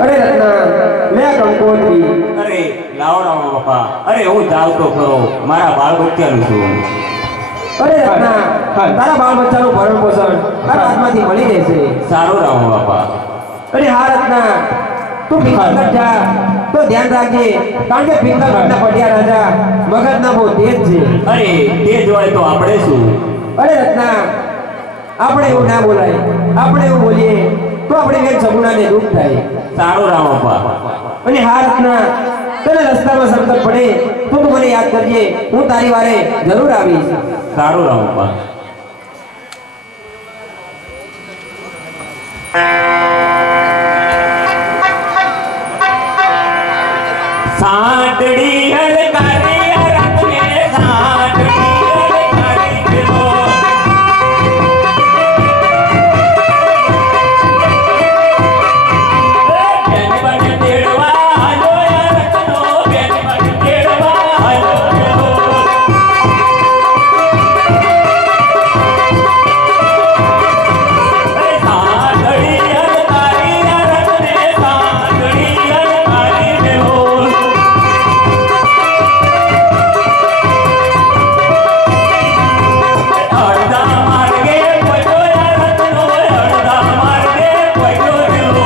અરે રત્ના લે કંકોત્રી. અરે લાવો રામા બાપા. અરે હું જાવ તો ખરો, મારા બાળ બચ્ચાનું છું. અરે રત્ના તારા બાળ બચ્ચાનું ભરણ પોષણ તારા હાથમાંથી મળી રહેશે. સારું રામા બાપા. અરે હા રત્ના તું પિંગલગઢ જા તો ધ્યાન રાખજે, કારણ કે પિંગલગઢના પટિયા રાજા મગજના બહુ તેજ છે. અરે તે જ હોય તો આપણે શું? અરે રત્ના આપણે એવું ના બોલાય, આપણે એવું બોલીએ તો આપણે બેન સગુણાને દુઃખ થાય. સારું રામા બાપા. અને હા રત્ના તને રસ્તામાં સંકટ પડે તો તું મને યાદ કરજે, હું તારી વારે જરૂર આવીશ. સારું રામા બાપા. સાંટડી હલકારી રત્ને સાંટડી હલકારી દેવો. બેન બન તેડવા હાલો રત્નો, બેન બન તેડવા હાલો દેવો. સાંટડી હલકારી રત્ને સાંટડી હલકારી દેવો. અડધા માર્ગે પડ્યો રત્નો, અડધા માર્ગે પડ્યો દેવો.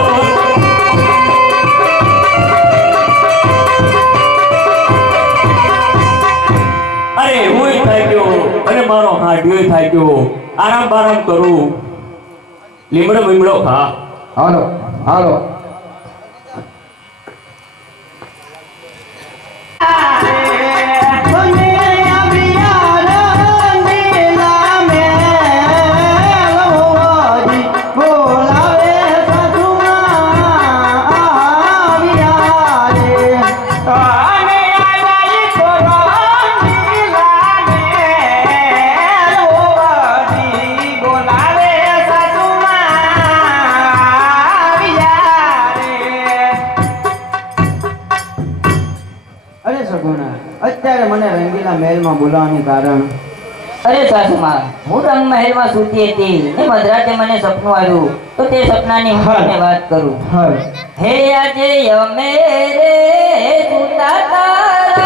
અરે હુંય થઈ ગયો અને મારો હાડ્યોય થઈ ગયો. આરામ બારામ કરું, લીમડો બીમડો ખા. હાલો હાલો. અરે સગુણા, અત્યારે મને રંગીલા મહેલમાં બોલાવવાનું કારણ? અરે સાસુમા, હું રંગ મહેલમાં સૂતી હતી ને મધરાતે મને સપનું આવ્યું, તો તે સપનાની હું તમને વાત કરું. હે આજે યમે રે સૂતા તારા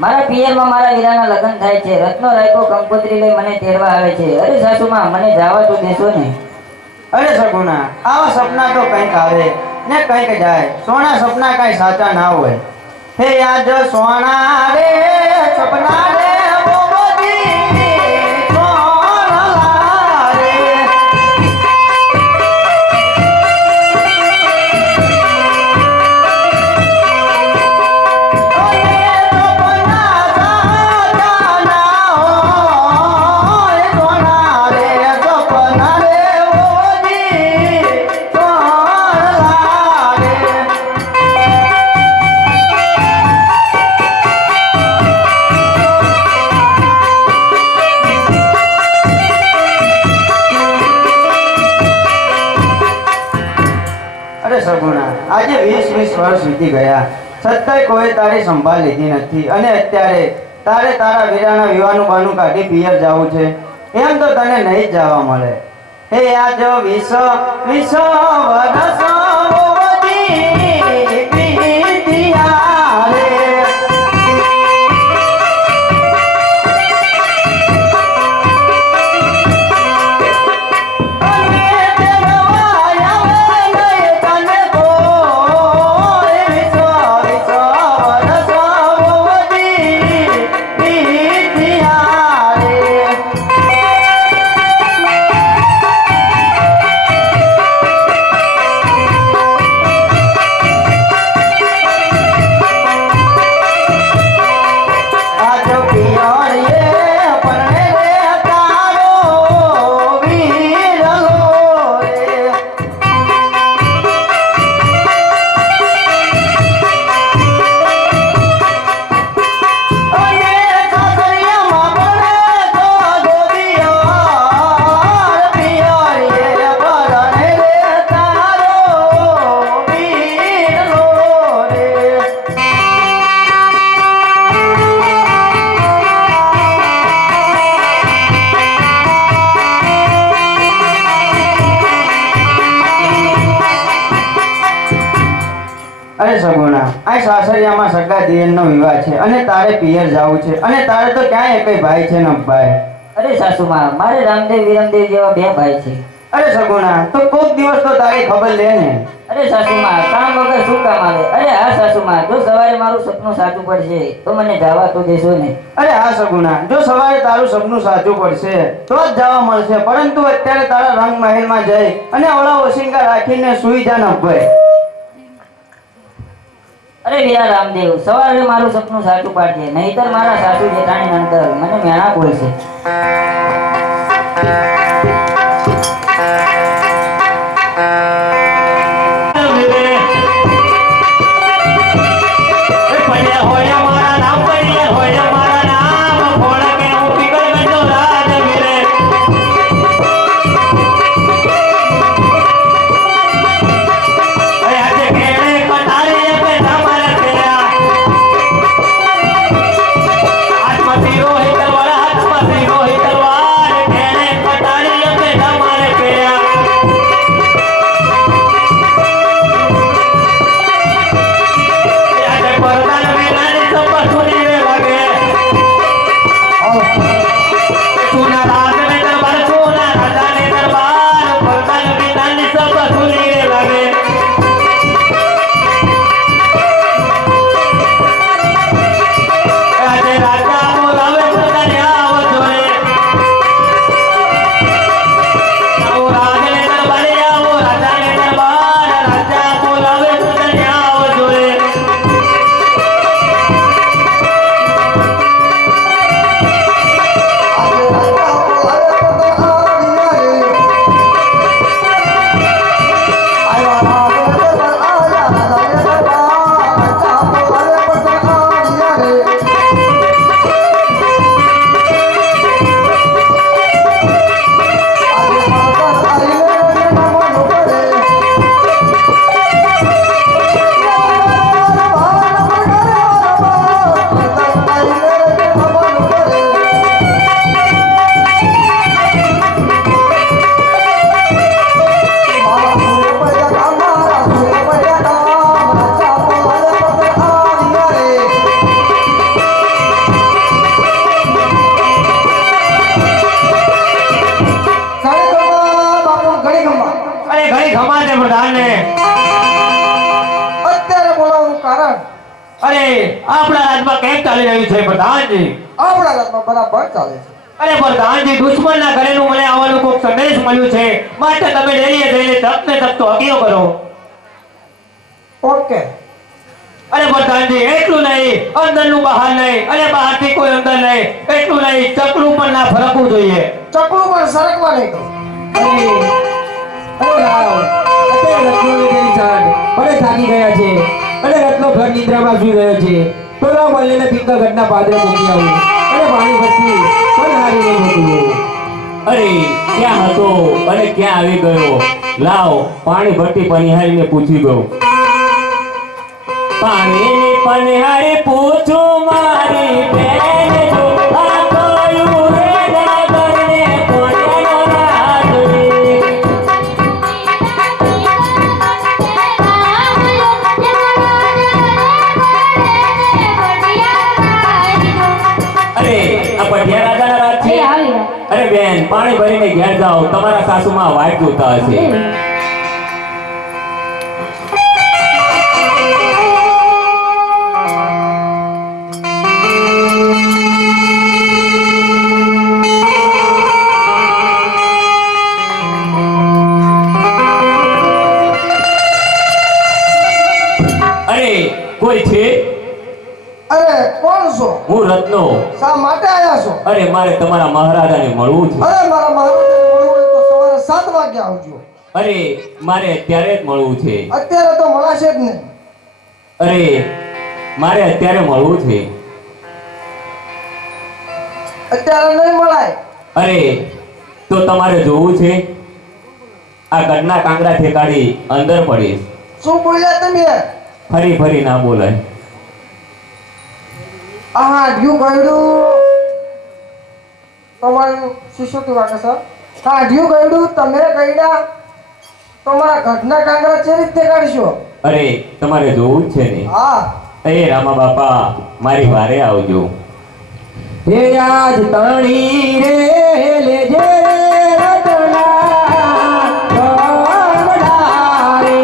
મારા પિયરમાં મારા વીરાના લગ્ન થાય છે. રત્નો રાયકો કંકોત્રી લઈ મને તેડવા આવે છે. અરે સાસુમા, મને જવા તો દેશો ને? અરે સગુણા, આવા સપના તો કંઈક આવે ને કંઈક જાય. સોના સપના કઈ સાચા ના હોય. હે આજ સોના રે સપના રે આજે 20 વર્ષ વીતી ગયા, છતાંય કોઈ તારી સંભાળ લીધી નથી. અને અત્યારે તારે તારા વીરાના વિવાહનું બાનું કાઢી પિયર જવું છે. એમ તો તને નહીં જ જવા મળે. હે આજ 20 વર્ષ વીત્યા રે. અરે સગુણા, આ સાસરિયામાં સગા દિયરનો વિવાહ છે અને તારે પિયર જવું છે. અને તારે તો ક્યાંય એકય ભાઈ છે ન ભાઈ. અરે સાસુમાં, મારે રામદેવ વિરમદેવ જેવા 2 ભાઈ છે. અરે સગુણા, તો કોક દિવસ તો તારી ખબર લે ને. અરે સાસુમાં, કામ વગર શું કામ આવે? અરે હા સાસુમાં, જો સવારે મારું સપનું સાચું પડશે તો મને જવા તો દેશો ને. અરે હા સગુણા, જો સવારે તારું સપનું સાચું પડશે તો જ જવા મળશે. પરંતુ અત્યારે તારા રંગ મહેલમાં જઈ અને ઓળા ઓશિંકા રાખીને સુઈ જા ન ભાઈ. અરે વીરા રામદેવ, સવારે મારું સપનું સાચું પાડજે, નહીતર મારા સાસુ જેઠાણી નંદર મને મેણા બોલશે. આપણા રાજમાં કેમ ચાલી રહ્યું છે પ્રધાનજી? આપણા રાજમાં બરાબર ચાલે છે. અરે પ્રધાનજી, દુશ્મનના ઘરેનું મને આવવાનું કોઈક સંદેશ મળ્યું છે, માટે તમે ડેરીએ જઈને તપને તપ તો હકીઓ કરો. ઓકે. અરે પ્રધાનજી, એટલું નહીં, અંદરનું બહાર નહીં અને બહારથી કોઈ અંદર નહીં, એટલું નહીં, ચકલું પણ ના ફરકવું જોઈએ. ચકલું પણ સરકવા નહીં દો. અરે રાવ, અત્યારે રત્નોની તેરી સાંઢ મને થાકી ગયા છે અને રત્નો ઘર નિદ્રામાં સૂઈ રહ્યો છે. તો લાવ મળીને પિંગલ ઘટના પાદરે મૂકી આવું અને પાણી ભરતી પણ હારી નહીં હોતું. અરે ક્યાં હતો અને ક્યાં આવી ગયો? લાવ પાણી ભરતી પનિહારીને પૂછી ગયો. પાણીની પનિહારી પૂછું મારી બેન જો આ કયું રે નાગરને કોણનો રાજવી અરે આ પઢિયા રાજાના રાજ છે અરે બેન પાણી ભરીને ઘેર જાઓ તમારા સાસુમાં વાટ જોતા હશે અરે કોઈ છે અરે કોણ છો? હું રત્નો શા માટે આયા છો? અરે મારે તમારા મહારાજાને મળવું છે અરે મારા મહારાજાને મળવું હોય તો સવારે 7 વાગે આવજો. અરે મારે અત્યારે જ મળવું છે અત્યારે તો મળાશે જ નહીં. અરે મારે અત્યારે મળવું છે અત્યારે નહીં મળાય. અરે તો તમારે જોવું છે આ ગઢના કાંગરા ઠેકાડી અંદર પડીશ શું બોલ્યા તમે? ફરી ફરી ના બોલાય આ હાડ્યું ગયડું તમારું શિષ્યોથી વાગે સર. હાડ્યું ગયડું તમે ગયડા તમારા ઘરના કાંગરા ચે રીતે કાઢશો? અરે તમારે જોવું જ છે ને હા એ રામા બાપા મારી વારે આવજો હે આજ તાણી રે લેજે રતના કમળા રે.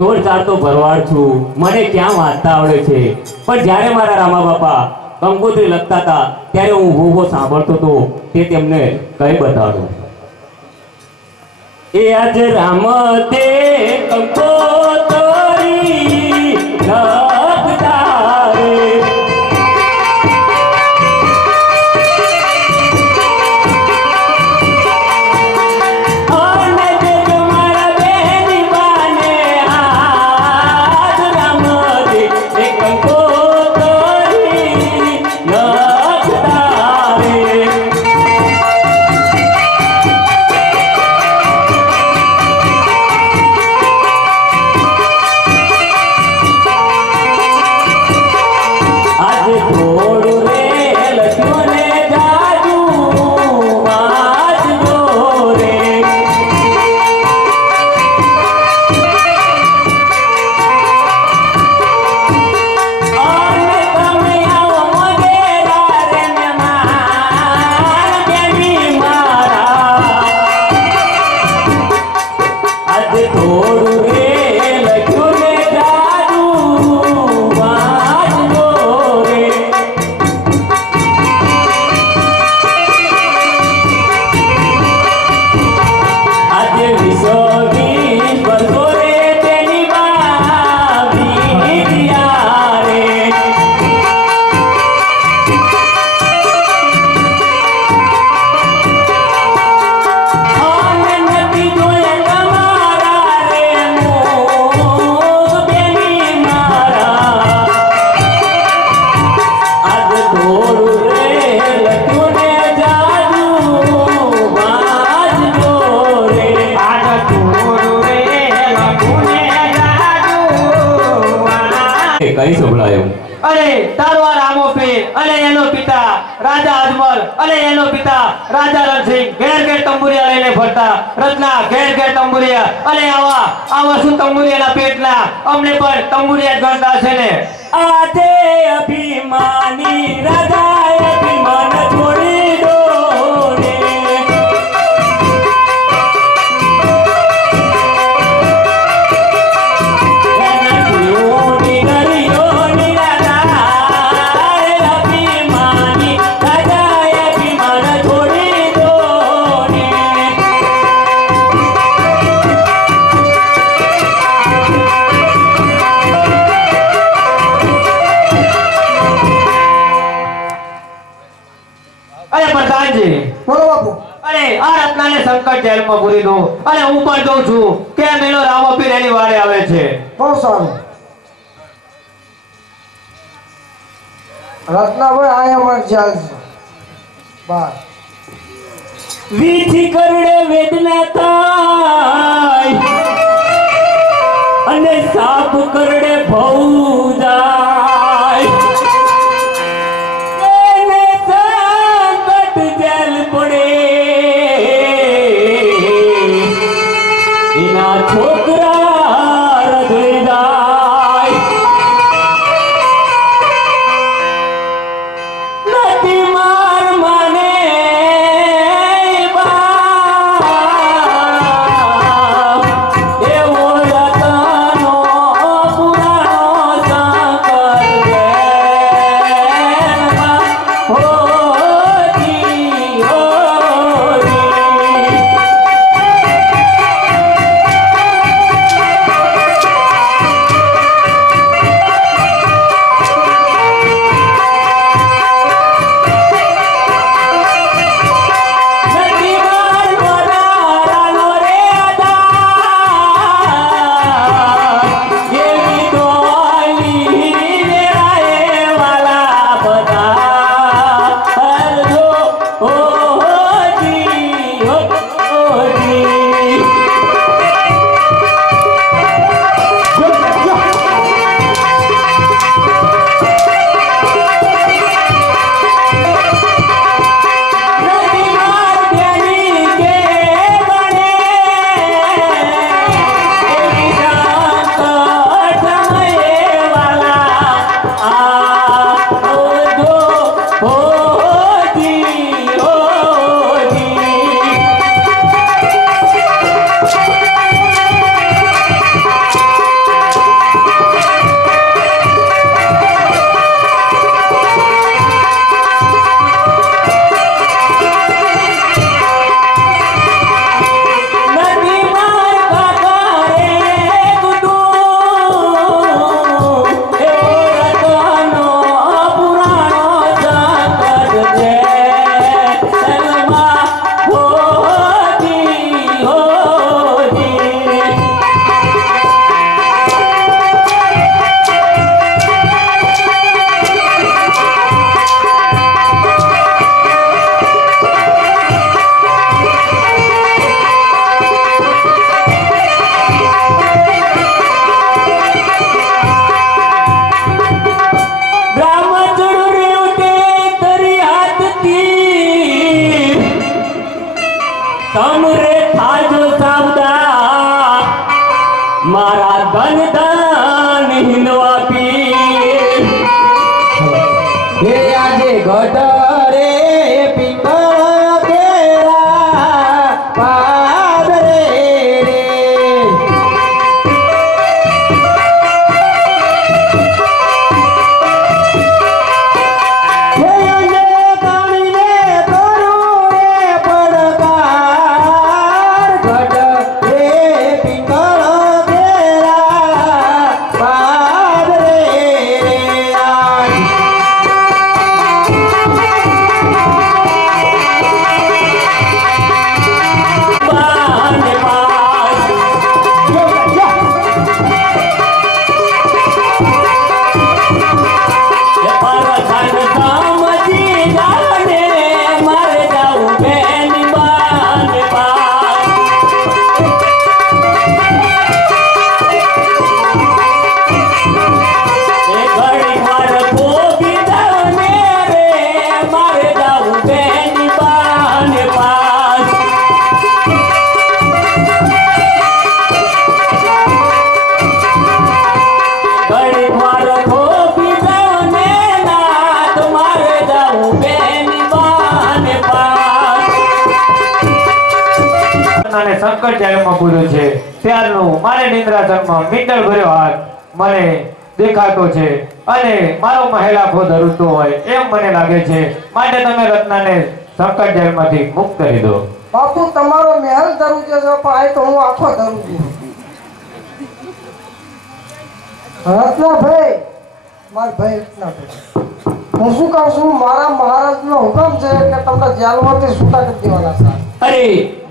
તોડ ચાર તો ભરવાડ છું મને ક્યાં વાંચતા આવડે છે પણ જ્યારે મારા રામા બાપા કંકોત્રી લખતા હતા ત્યારે હું ઊભો સાંભળતો હતો તે તેમને કઈ બતાડું એ આજ રામ તે કંકોત્રી લખતા રે અને એનો પિતા રાજા અજમલ અને એનો પિતા રાજા રણસિંહ ઘેર ઘેર તંબુરિયા લઈને ફરતા. રત્ના ઘેર ઘેર તંબુરિયા અને આવા શું તંબુરિયાના પેટના અમને પણ તંબુરિયા જ ગણતા છે ને. આજે અભિમાની રાજાએ અભિમાન છોડી દો ને. બોલો બાપુ. અરે આ રત્નાને સંકટ જેલમાં પૂરી દો અને હું પણ જોઉં છું કે મેલો રામપીર એની વારે આવે છે. બહુ સારું. રત્નાભાઈ આયા મર ચાલશે બાર. વીથી કરડે વેદના થાય અને સાપ કરડે ભવ જાય. એને સંકટ જેલ પડે એના છોકરા રધળી જાય. નથી માર માને બાપ એવો રતનો પુરાણો સંકટ જેલમાં હોજી હોજી. નથી માર વધારાનો રે દાસ એવી ડોલી વેરાએ વાલા બધા હરજો હોજી હોજી. નથી માર બેની કે બને એવી સંકટ સમયે વાલા આ ઓજો હોજી હોજી. નથી માર કાકા રે કુટુંબ એવો રતનો પુરાણો સંકટ જેલમાં હોજી હોજી. બ્રાહ્મણ રે ઉઠે તરી હાથથી તમરે થાજો સાવધાન મારા ધન ધન હિંદવા પીર. હે આજે ગઢરે પિંગળ કેરા પાદરે રે. હે અંગે કાણીને કરું રે પડકાર ગઢરે પિંગળ કેરા રત્નાને શંકર જેલમાં પૂર્યો છે ત્યારનું મારે નિંદ્રાસનમાં મીંડળ ભર્યો હાથ મને દેખાતો છે અને મારો મહેલ આખો ધરુતો હોય એમ મને લાગે છે. માટે તમે રત્નાને શંકર જેલમાંથી મુક્ત કરી દો. બાપુ તમારો મહેલ ધરું છે પણ આ તો હું આખો ધરું છું. રત્નાભાઈ, મારા ભાઈ રત્નાભાઈ, હું શું કહું છું, મારા મહારાજનો હુકમ છે કે તમને જેલમાંથી છૂટા કરી દેવાના છે. અરે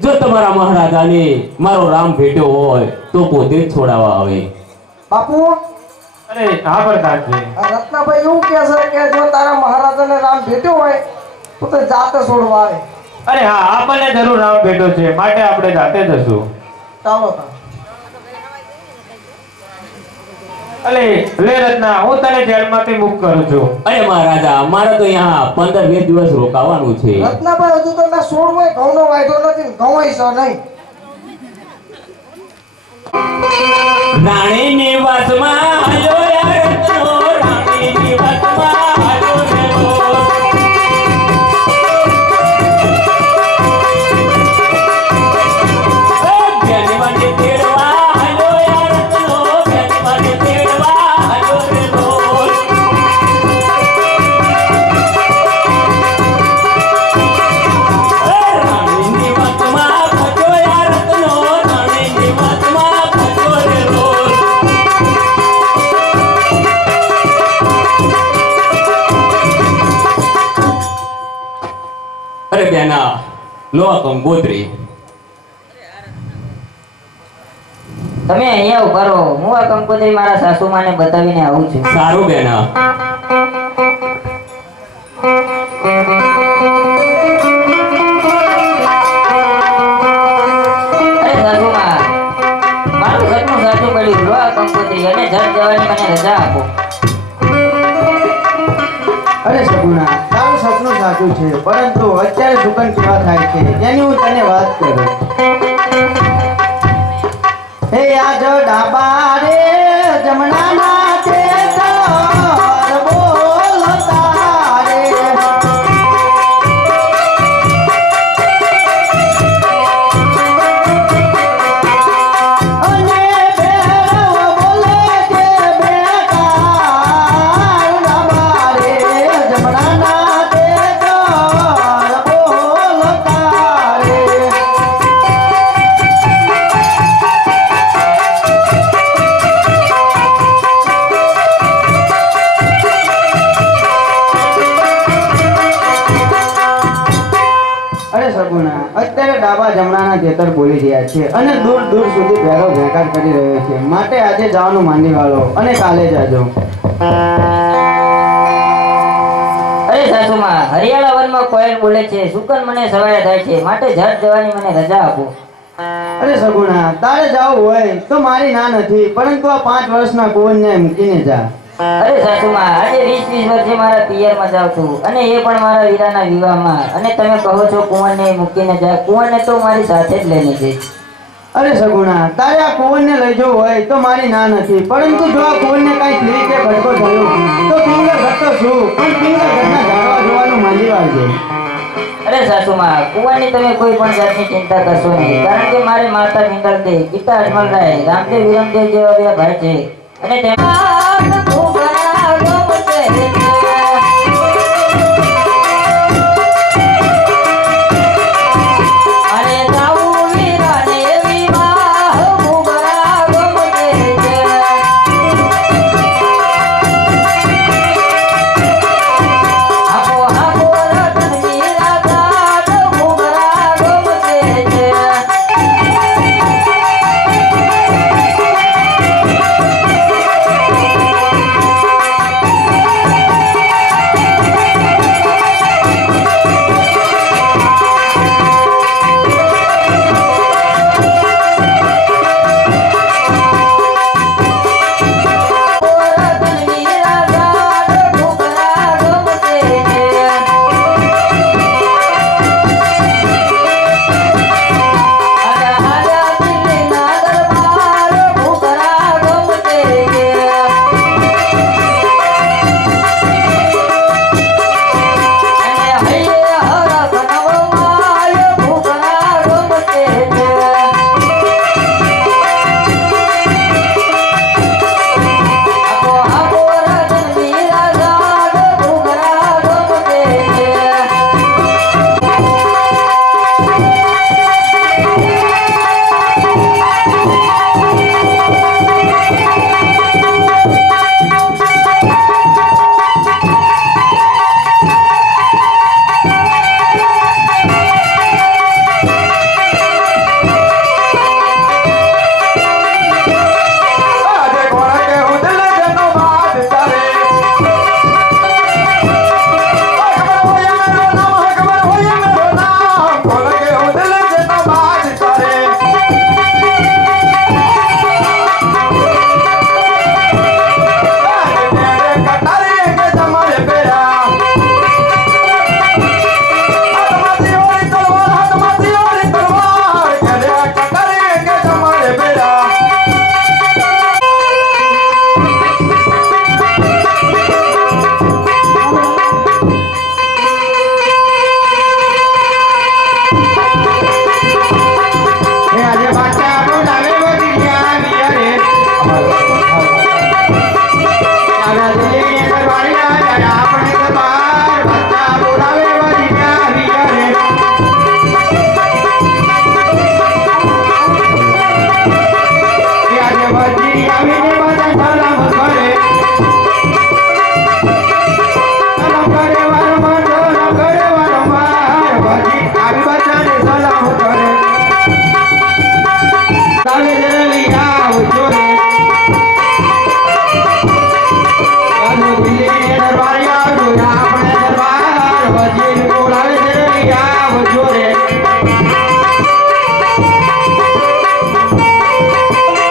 જો તમારા મહારાજાને મારો રામ ભેટ્યો હોય તો પોતે જ છોડાવવા આવે. બાપુ અરે હા પ્રધાનજી, આ રત્નાભાઈ એવું કહે છે કે જો તારા મહારાજાને રામ ભેટ્યો હોય તો તે જાતે છોડવા આવે. અરે હા આપણને જરૂર રામ ભેટો છે માટે આપણે જાતે જશું. ચાલો તાર. અલે લે રત્ના, હું તને જેલમાંથી મુક્ત કરું છું. અરે મહારાજા, મારે તો અહીંયા 15-20 દિવસ રોકાવાનું છે. રત્નાભાઈ હજુ તો મેં છોડવાય ઘઉંનો વાયદો નથી ને ઘઉંય છે નહીં. રાણી નિવાસમાં હાલો યાર રત્નો, રાણી નિવાસમાં હાલો રે લો. બેન માટે તેડવા હાલો યાર રત્નો, બેન માટે તેડવા હાલો રે લો. રાણી નિવાસમાં ભજો યાર રત્નો, રાણી નિવાસમાં ભજો રે લો. અરે બેના, લો આ કંકોત્રી. તમે અહીંયા ઉભા રહો, હું આ કંકોત્રી મારા સાસુમાને બતાવીને આવું છું. સારું બેના. અરે સાસુમા, મારું ઘરનું સાચું પડ્યું, લો આ કંકોત્રી અને જટ જવાની મને રજા આપો. અરે સગુણા, તારું સપનું સાચું છે પરંતુ અત્યારે સુકન કેવા થાય છે એની હું તને વાત કરું. હે આજ ડાબા રે જમણાના તે તાર બોલતા રે. અને બેરવ બોલે છે બેકાર ડાબા રે જમણાના તે તાર બોલતા રે. અરે સગુણા, અત્યારે ડાબા જમણાના ખેતર બોલી રહ્યા છે અને દૂર દૂર સુધી ભેરો ભેકાર કરી રહ્યો છે. માટે આજે જવાનું માંડી વાળો અને કાલે જાજો. અરે સાસુમા, હરિયાળા વનમાં કોયલ બોલે છે, શુકન મને સવારે થાય છે, માટે જટ જવાની મને રજા આપો. અરે સગુણા, તારે જવું હોય તો મારી ના નથી પરંતુ આ 5 વર્ષના કુંવરને મૂકીને જા. અરે સાસુમા, આજે 20-20 વર્ષે મારા પિયરમાં જાઉં છું અને એ પણ મારા વીરાના વિવાહમાં. અને તમે કહો છો કુંવરને મૂકીને જા, કુંવરને તો મારી સાથે જ લઈને જઈશ. અરે સગુણા, તારે આ કુંવરને લઈ જવું હોય તો મારી ના નથી પરંતુ જો આ કુંવરને કાંઈ થયું કે ભડકો થયો તો પિંગર ઘટતો છું પણ પિંગર ઘટના ઝાડવા જોવાનું માંડી વાળજે. અરે સાસુમા, કુંવરની તમે કોઈ પણ જાતની ચિંતા કરશો નહીં, કારણ કે મારે માતા પિંગલ દે, પિતા અજમલરાય, રામદેવ વિરમદેવ જેવા બે ભાઈ છે અને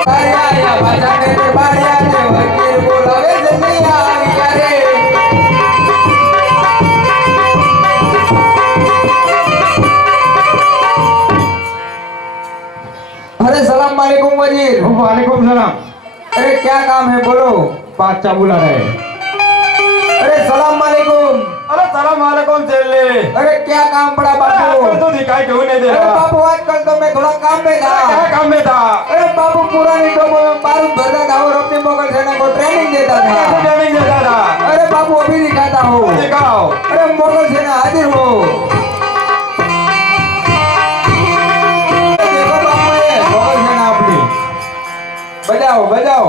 બાળિયા બાજાને તે બાળિયા છે વકીલ બોલાવે જલ્દી આવ્યા રે. अरे सलाम वालेकुम वजीर. वालेकुम सलाम। अरे क्या काम है बोलो. बादशाह बुला रहे हैं। अरे सलाम वालेकुम. अरे सलाम वालेकुम चेले। अरे क्या काम पड़ा आजकल बापू. तो दिखाई क्यों नहीं दे अरे रहा? बापू आजकल तो मैं थोड़ा काम में था. क्या काम में था? अरे बापू पुरानी टोपो में बारूद भरता था और अपनी मोगल सेना को ट्रेनिंग देता कैसे था. ट्रेनिंग देता था? अरे बापू अभी दिखाता हूँ. दिखाओ। अरे मोगल सेना हाजिर हो. देखो बापू ये मोगल सेना अपनी. बजाओ बजाओ.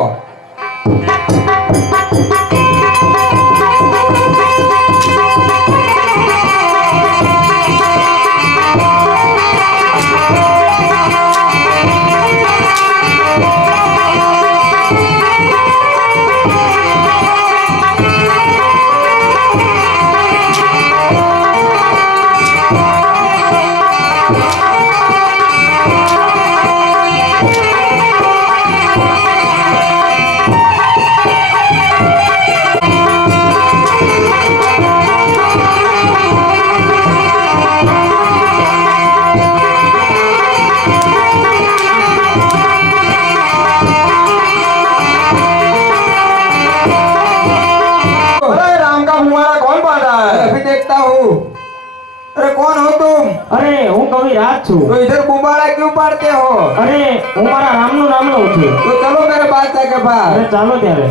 अरे राम का फुवारा कौन पाता है? अभी देखता हूँ. अरे कौन हो तुम. અરે હું કવિરાજ છું. तो इधर बुबाड़ा क्यों पाड़ते हो. અરે હું મારા રામનું નામ લઉં છું. तो चलो मेरे बादशाह के पास. અરે ચાલો ત્યારે.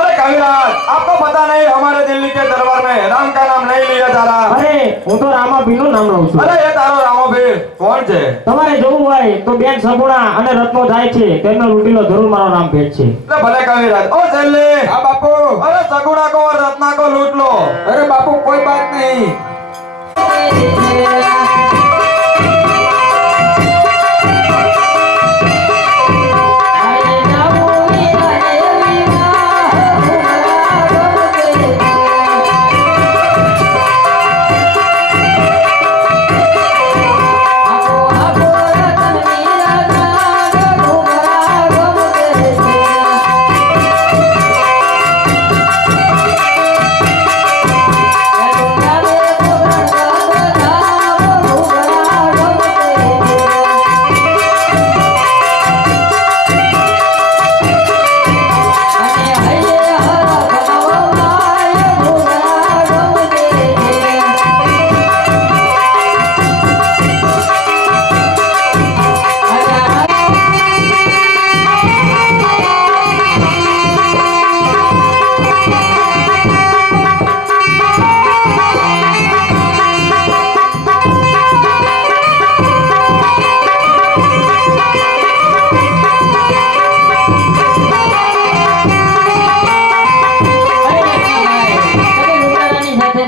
अरे कविराज, आपको पता नहीं हमारे दिल्ली के दरबार में राम का नाम नहीं लिया जा रहा? અરે હું તો રામાભીનું નામ લઉં છું. अरे ये तारो रामोबीर कौन છે? તમારે જોવું હોય તો બેન સગુણા અને રત્નો જાય છે તેમનો લૂંટીલો જરૂર મારો નામ ભેટ છે. એટલે ભલે कविराज। ओ चेले, हाँ बापू. अरे सगुणा को और रत्ना को लूट लो। अरे बापू कोई बात नहीं.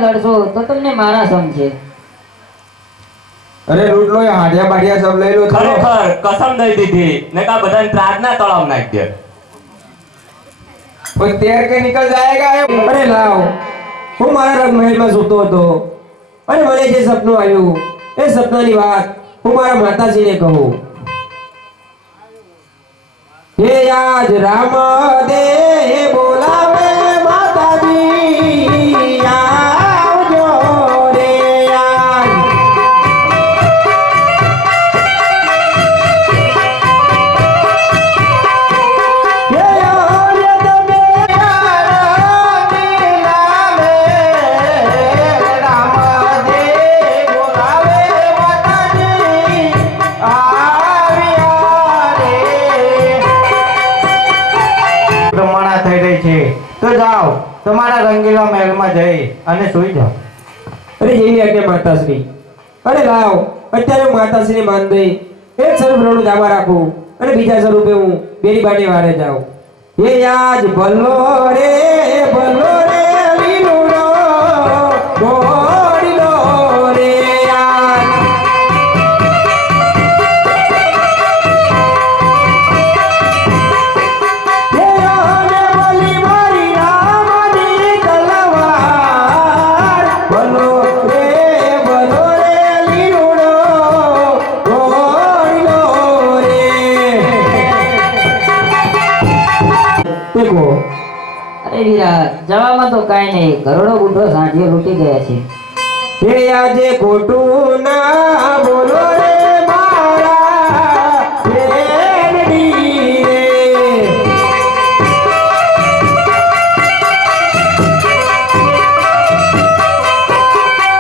લડશો તો તમને મારા સમજે. अरे लूट लो ये हाड़िया बाड़िया सब ले लो. चलो. ખરેખર કસમ દઈ દીધી ને કા બધાને પ્રાર્થના તળાવ નાખી દે. कोई तैर के निकल जाएगा. अरे लाओ. હું મારા રંગમહેલમાં સૂતો હતો અને મને જે સપનું આવ્યું એ સપનાની વાત હું મારા માતાજીને કહું. હે આજ રામ દે બોલાવે માતાજી આવજો રે આજ. હે આજ તમે રામની નામે રામ દે બોલાવે માતાજી આવ્યા રે. પ્રમાણા થઈ રહી છે તો જાઓ તમારા રંગીલા મહેલમાં જઈ અને સૂઈ જાઓ. અરે જેવી આજ્ઞા માતાશ્રી. અરે લાવ અત્યારે હું માતાશ્રીને માન દઈ એક સ્વરૂપ રણું જામા રાખું અને બીજા સ્વરૂપે હું બેરી બાને વારે જાઉં. હે આજ ભલો રે લીલુડો ગોળીલો રે આજ. હે આને બોલી મારી રામની તલવાર. ભલો રે લીલુડો વિરાટ જવામાં તો કાંઈ નહીં, કરોડો બુઢો સાંઢીઓ લૂંટી ગયા છે. હે આજે ખોટું ના બોલો રે મારા બેનડી રે.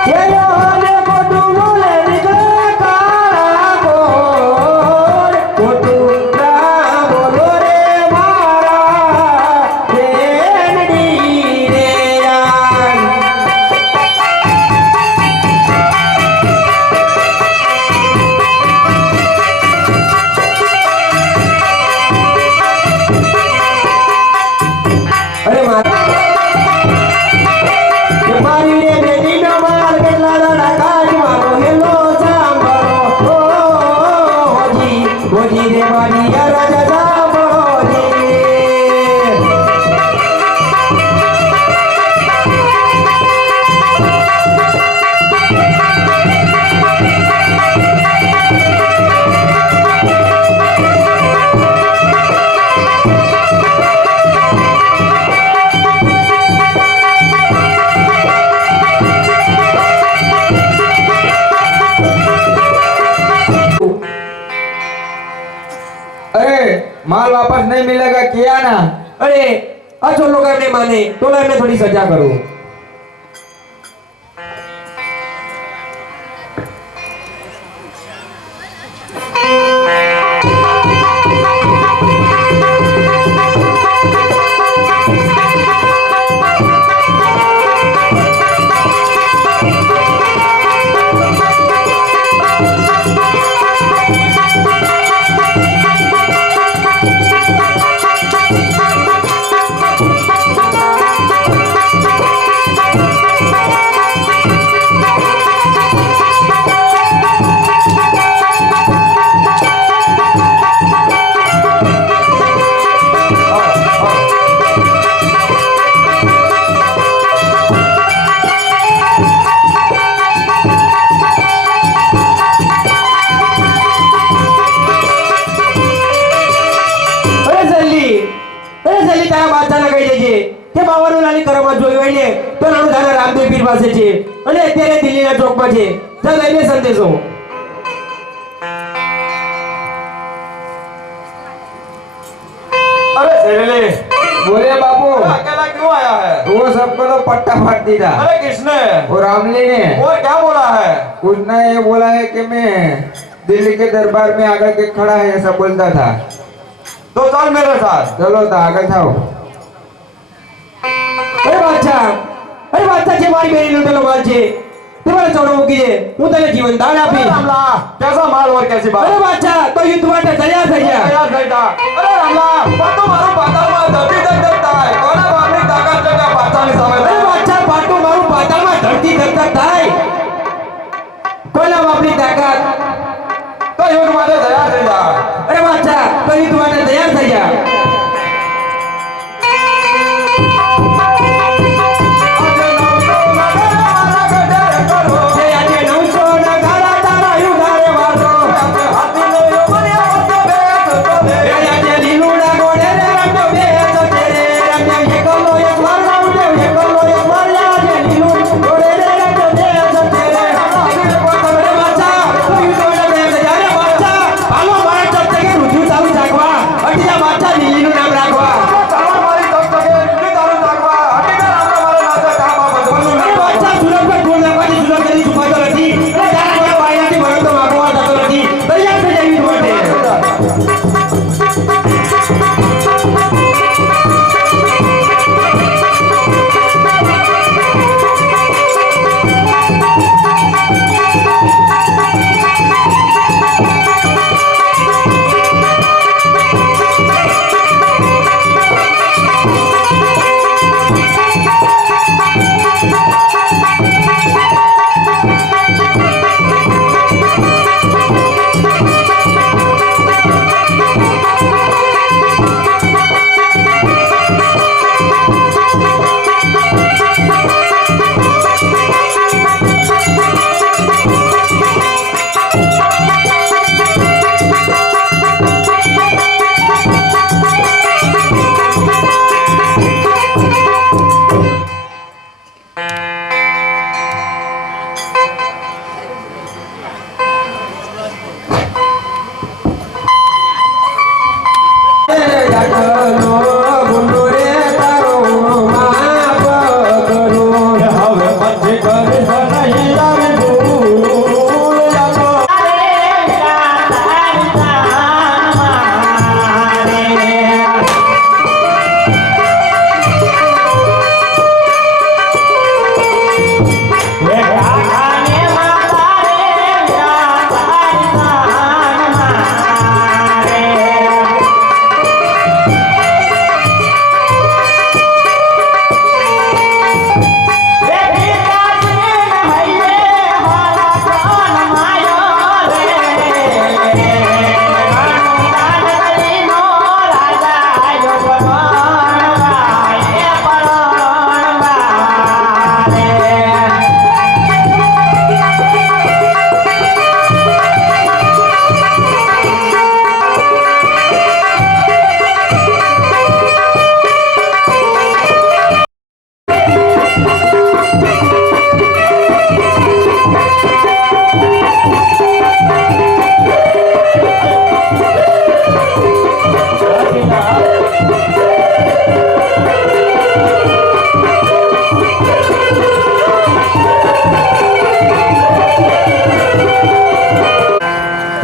હે આજે ખોટું બોલે નીકળે કાળા ગોળ. ખોટું ના બોલો રે મારા બેનડી રે યાર. અરે મારી રે બેટીનો માર કેટલા દાડા કાઢ મારો હેલો સાંભળો. હોજી રે મારી રાજા સાંભળો જી. अरे माल वापस नहीं मिलेगा किया ना. अरे जो लोग एમને માને તો એમને થોડી સજા કરો. જલ્દી તારા બાદશાહને કહી દેજે કે બાવાનું લાલી કરવામાં જોઈ હોય ને તો નાનું દાદા રામદેવ પીર પાસે છે અને અત્યારે દિલ્હીના ચોકમાં છે. ચાલ લઈને સંદેશો. अरे सेरेले बोले बाबू अकेला क्यों आया है? वो सबको तो पट्टा फाड़ दिया. अरे किसने? वो रामली ने. और क्या बोला है? उसने ये बोला है कि मैं दिल्ली के दरबार में आकर के खड़ा है ऐसा बोलता था. तो चल मेरे साथ. चलो तो आगे जाओ. અરે બાદશાહ જે મારી બેની લૂંટેલો માલ છે તે મારે ચોરો મૂકી દે, હું તને જીવન દાન अरे આપીશ. रामला, कैसा माल और कैसी बात? અરે બાદશાહ તો યુદ્ધ માટે તૈયાર થઈ જા. तैयार बैठा. अरे रामला, पाटो मारो पातालમાં ધરતી ધક ધક થાય. કોના બાપની તાકાત છે કે પાતાળની સામે અરે બાદશાહ પાટું મારું પાતાળમાં ધરતી ધક થાય. કોના બાપની તાકાત? તો યુદ્ધ માટે તૈયાર થઈ જા. અરે બાદશાહ તો યુદ્ધ માટે તૈયાર થઈ જા. આજે 900 ના ગાળા તારા યુધારે વાસો. આજે લીલુડા ગોળે રે રંગો બેસો તેરે. રંગે એકલો એક વાર રાઉડે, એકલો એક વાર આજે લીલું ગોળે રે રંગો બેસો તેરે. અરે બાદશાહ તો યુદ્ધ માટે તૈયાર થઈ જા. અરે બાદશાહ હાલો મારા ચપટે કે રુજુ ચાલુ જાગવા. અટીલા બાદશાહ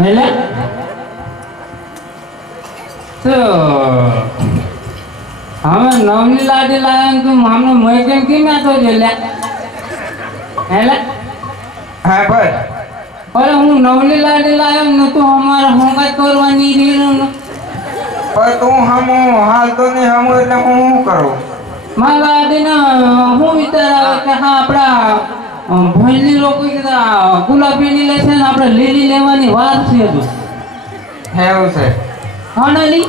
એટલે તો હવે નવની લાડી લાવ્યા ને તું મામનો મોય કેમ કેમ તો છે લે એટલે હા બસ અરે હું નવલી લાડી લાવ્યો ને તું અમારા હોંકાત કરવાની રીનું પણ તું હમું હાલ તો નહીં હમું એટલે હું શું કરું મારા લાડીને હું વિચાર આવે કે હા આપણા ભણની લોકો કીધા ગુલાબીની લેશે ને આપણે લીલી લેવાની વાર છે હજુ એવું છે હા નાની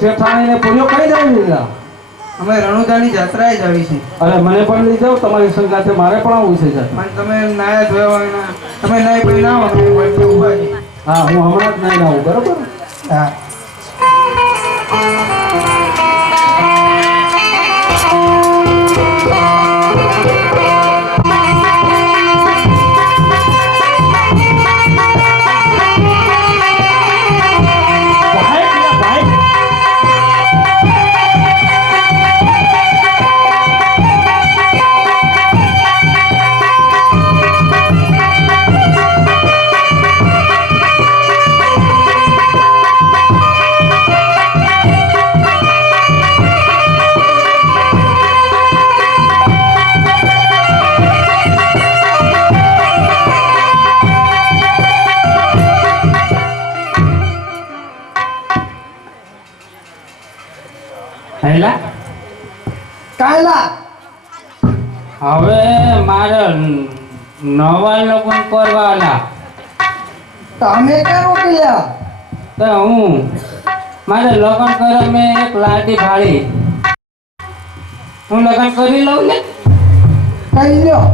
શેઠાણીને પૂર્યો કઈ જાય લીધા અમે રણુદાની જાત્રાએ જ આવી છે અરે મને પણ લઈ જાઓ તમારી સંગાથે મારે પણ આવવું છે સાહેબ. પણ તમે નાયા ધોયા હોય ના તમે નાઈ પડી ના આવો અમે વચ્ચે ઊભા છીએ. હા હું હમણાં જ નહીં આવું બરોબર હા હેલા કાયલા હવે મારે નવા લગ્ન કરવાના તમે ક્યાં રોકેલા તો હું મારે લગ્ન કરવા મેં એક લાડી ભાળી હું લગ્ન કરી લઉં ને કઈ લ્યો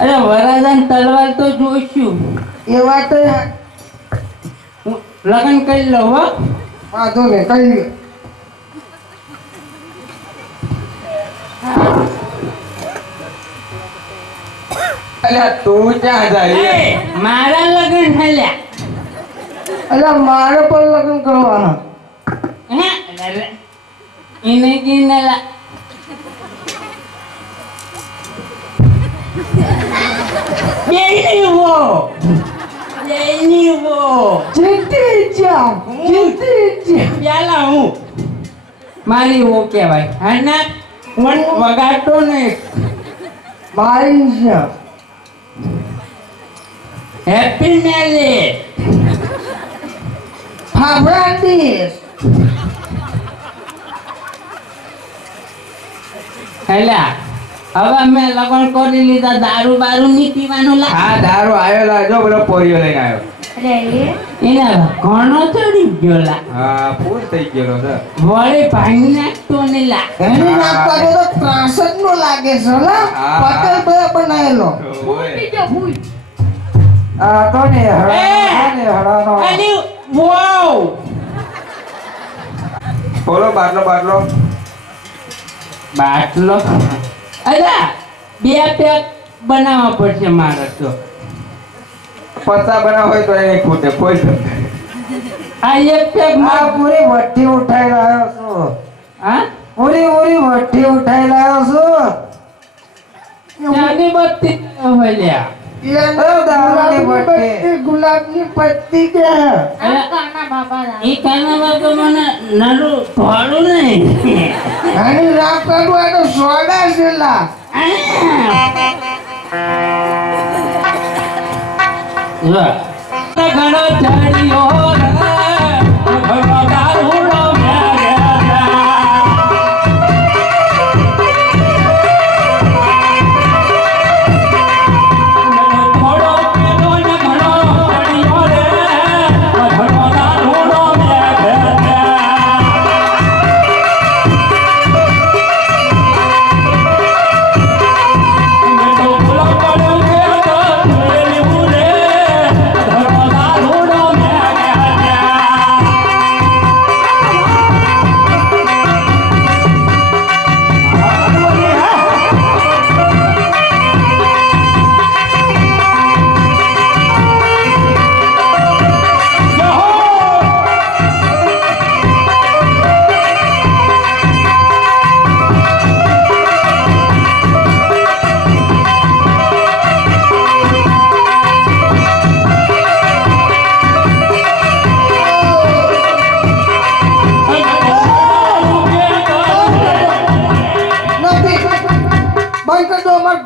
અરે વરાજાન તલવાર તો જોઈશું એ વાત હું લગ્ન કરી લઉં હો વાંધો નહીં કઈ અલ્યા તું ક્યાં જાય એ, મારા લગ્ન થયા અલ્યા મારે પણ લગ્ન કરવાના એને કિનેલા મારી ઓ કહેવાય અને વગાડતો ને મારી છે હેપી મેરેજ ફાફડા ડીશ હેલા હવે મેં લગ્ન કરી લીધા દારૂ બારૂ નહીં પીવાનું લા હા દારૂ આવ્યો લાજો પેલો પોરિયો લઈને આવ્યો એને ઘણો ચડી ગયો લા હા ફૂલ થઈ ગયેલો છે વળી ભાઈ નાખતો ને લા એની નાખવાનો તો ત્રાસ જ નો લાગે છે લા હા. પટેલ ભાઈ બનાવેલો આ તો ને હળાનો અલી વાવ બોલો બાટલો બાટલો બાટલો અલા બે પેક બનાવવા પડશે મારે તો પત્તા બનાવ હોય તો એને ખૂટે કોઈ આ એક પેક આ પૂરી વટ્ટી ઉઠાઈ લાવ્યો છું હા પૂરી વટ્ટી ઉઠાઈ લાવ્યો છું નાની બત્તી હોય લ્યા ગુલાબની પત્તી કે ઈ કાના તો મને નાનું ભાડું નહીં આની રાખ કાઢવા તો સોડા છે લા ઘણો ચડ્યો ઘણો દારૂડો થોડો પેલો ને ઘણો ચડ્યો રે ઘણો દારૂડો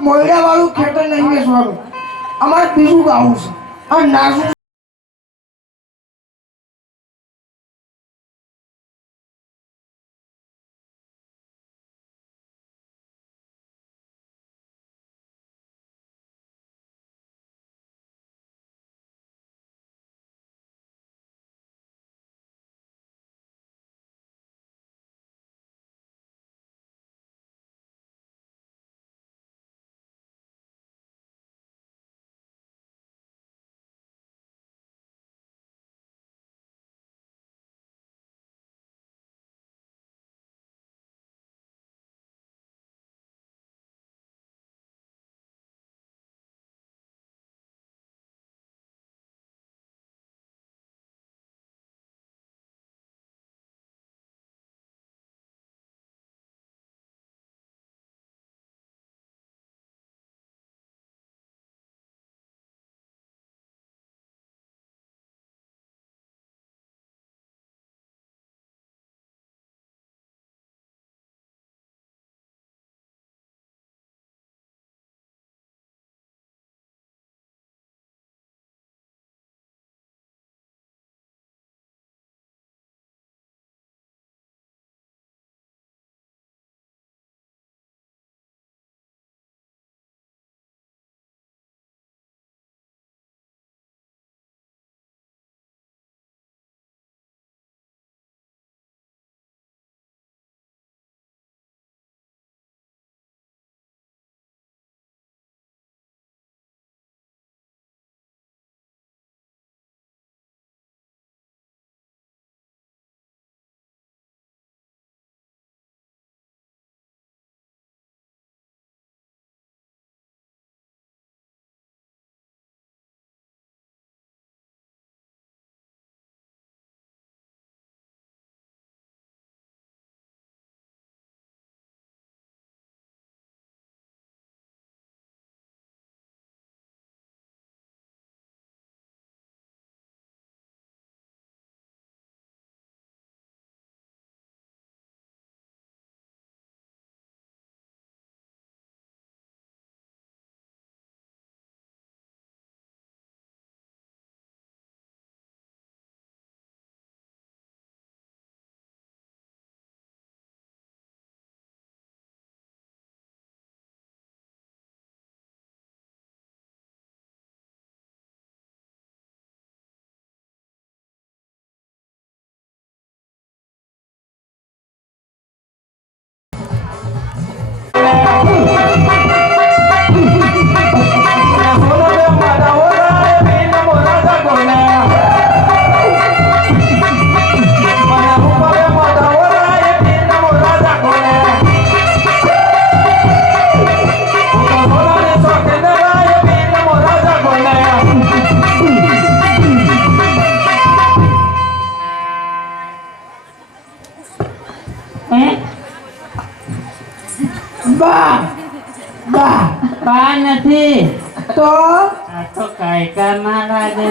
મોયડા વાળું ખેતર નહીં વેચવાનું અમારે બીજું ગાવું છે આ નાસું હે બા બા બા નથી તો આ તો કાયકા મારા દે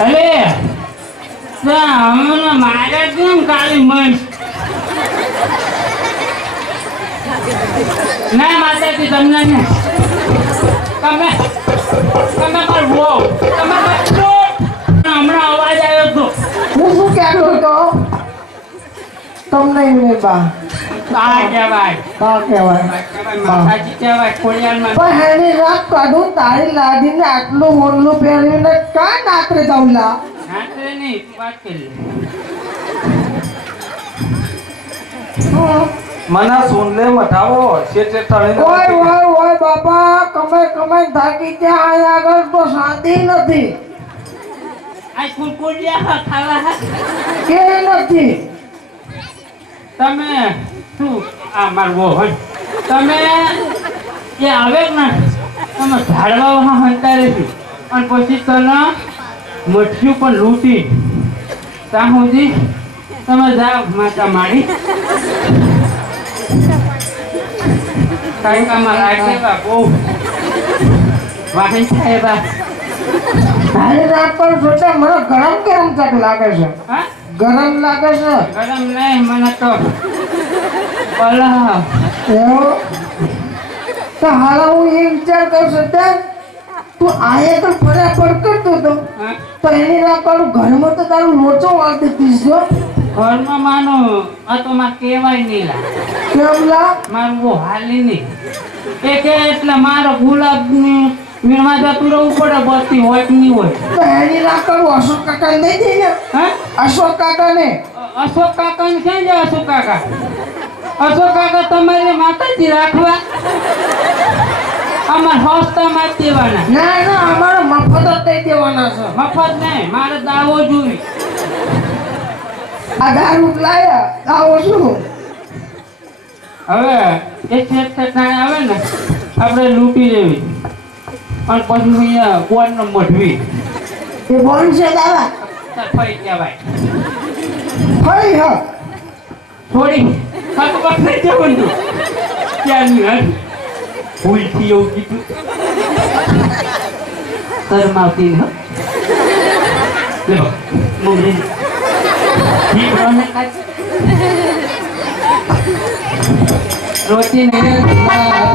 અલે હમણાં મારે કેમ કાળી મન ના માતાજી તમને ને તમે તમે માર વો તમે હમણાં અવાજ આવ્યો તો હું શું કહેતો હતો તમને નહીં બા આ કહેવાય બા કહેવાય માતાજી કહેવાય ખોડિયારમાં પણ એની રાત કાઢું તારી લાદીને આટલું મોરલું પહેરીને કા નાત્રે જાઉલા નાત્રે નહીં વાત કરી મને સુનલે મઠાવો શેઠે તળીને ઓય ઓય ઓય બાપા કમાઈ થાકી ગયા અહીંયા આગળ તો શાંતિ નથી આ કુરકુરિયા ખાવા કે નથી તમે શું આ મારવો હોય તમે એ આવે ને તમે ઝાડવા હંતારે છે અને પછી તને મઠ્યું પણ લૂંટી ત્યાં સુધી તમે જાઓ માતા મારી કાંઈકામાં રાખે બા બહુ વાહન થાય બા તારી રાત પર સોચા મને ગરમ કેમ તક લાગે છે હા ગરમ લાગે છે ગરમ નહીં મને તો પલા એવું તો હાલ હું એ વિચાર કરું છું ત્યાં તું આયા તો ફટાફટ કરતો હતો હા તો એની રાત પર ઘરમાં તો તારું લોચો વાળતી પીસ જો ઘરમાં માનો આ તો માં કહેવાય નહીં લા કેમ લા મારું બહુ હાલી નહીં એ કે એટલે મારો ગુલાબની વીણવા જતું રહેવું પડે બધી હોય કે નહીં હોય તો એની રાત પર અશોક કાકા દઈ દે ને હા અશોક કાકા ને અશોક કાકા ને ક્યાં જાય અશોક કાકા તમારે માતાજી રાખવા અમાર હોસ્તા માં દેવાના ના ના અમારો મફત જ દઈ દેવાના છે મફત નહીં મારે દાવો જોઈ આ દારૂ લાયા દાવો શું હવે એક ઠેકાણે આવે ને આપણે લૂંટી લેવી અને પછી અહીંયા કોણ મઢવી એ બોન છે દાવા ફરી કહેવાય ફરી હ થોડી ખતબત નહીં જવાનું ત્યાંની હદ ભૂલથી એવું કીધું શરમાવતી ને લો મોગરી રોટી નહીં